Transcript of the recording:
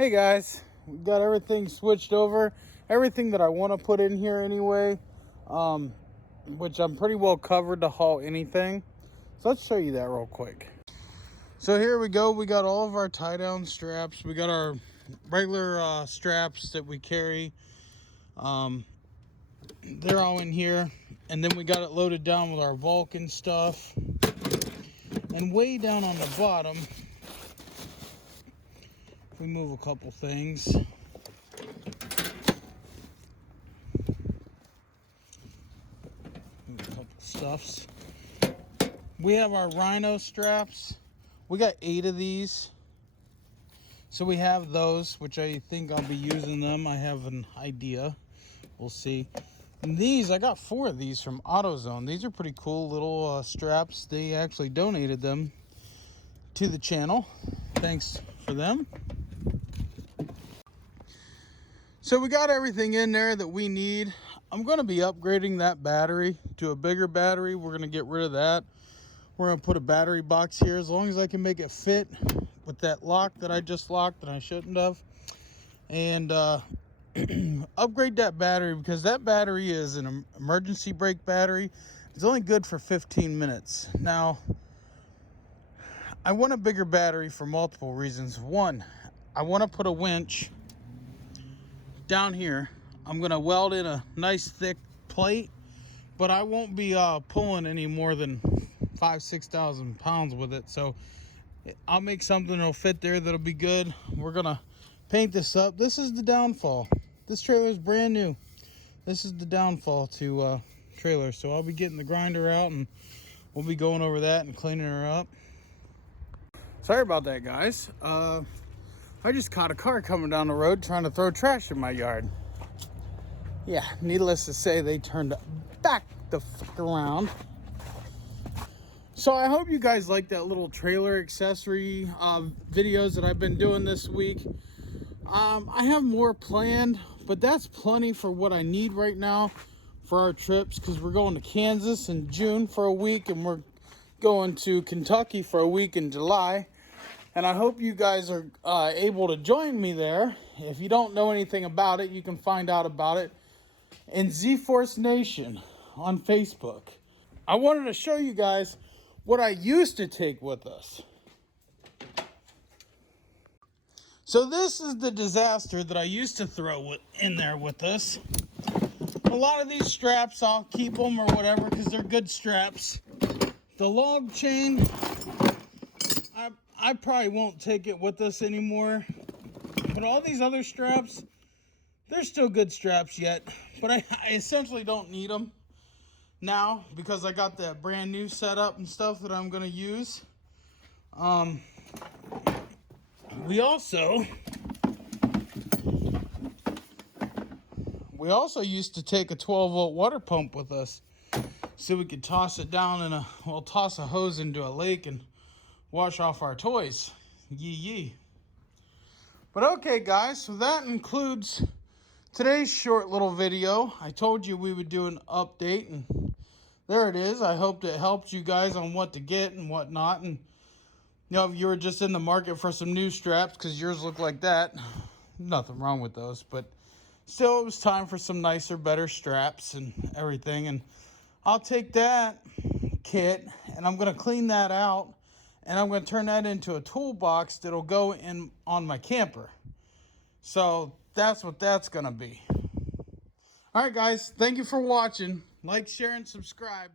Hey guys, we've got everything switched over. Everything that I want to put in here anyway, which I'm pretty well covered to haul anything. So let's show you that real quick. So here we go. We got all of our tie down straps. We got our regular straps that we carry. They're all in here. And then we got it loaded down with our VULCAN stuff. And way down on the bottom, we move a couple things. A couple stuffs. We have our Rhino straps. We got 8 of these. So we have those, which I think I'll be using them. I have an idea. We'll see. And these, I got 4 of these from AutoZone. These are pretty cool little straps. They actually donated them to the channel. Thanks for them. So we got everything in there that we need. I'm going to be upgrading that battery to a bigger battery. We're going to get rid of that. We're going to put a battery box here as long as I can make it fit with that lock that I just locked and I shouldn't have. And upgrade that battery because that battery is an emergency brake battery. It's only good for 15 minutes. Now, I want a bigger battery for multiple reasons. One, I want to put a winch down here. I'm gonna weld in a nice thick plate, but I won't be pulling any more than 5,000-6,000 pounds with it. So I'll make something that'll fit there that'll be good. We're gonna paint this up. This is the downfall. This trailer is brand new. This is the downfall to trailers. So I'll be getting the grinder out and we'll be going over that and cleaning her up. Sorry about that, guys. I just caught a car coming down the road trying to throw trash in my yard. Yeah, needless to say, they turned back the fuck around. So I hope you guys like that little trailer accessory videos that I've been doing this week. I have more planned, but that's plenty for what I need right now for our trips, because we're going to Kansas in June for a week and we're going to Kentucky for a week in July. And I hope you guys are able to join me there. If you don't know anything about it, you can find out about it in Z-Force Nation on Facebook. I wanted to show you guys what I used to take with us. So this is the disaster that I used to throw in there with us. A lot of these straps, I'll keep them or whatever because they're good straps. The log chain, I probably won't take it with us anymore. But all these other straps, they're still good straps yet. But I essentially don't need them now because I got that brand new setup and stuff that I'm going to use. We also used to take a 12-volt water pump with us so we could toss it down in toss a hose into a lake and wash off our toys. Yee yee. But okay, guys, so that includes today's short little video. I told you we would do an update, and there it is. I hope it helped you guys on what to get and what not. And you know, if you were just in the market for some new straps because yours look like that, nothing wrong with those, but still it was time for some nicer, better straps and everything. And I'll take that kit and I'm going to clean that out. And I'm going to turn that into a toolbox that'll go in on my camper. So that's what that's going to be. All right, guys. Thank you for watching. Like, share, and subscribe.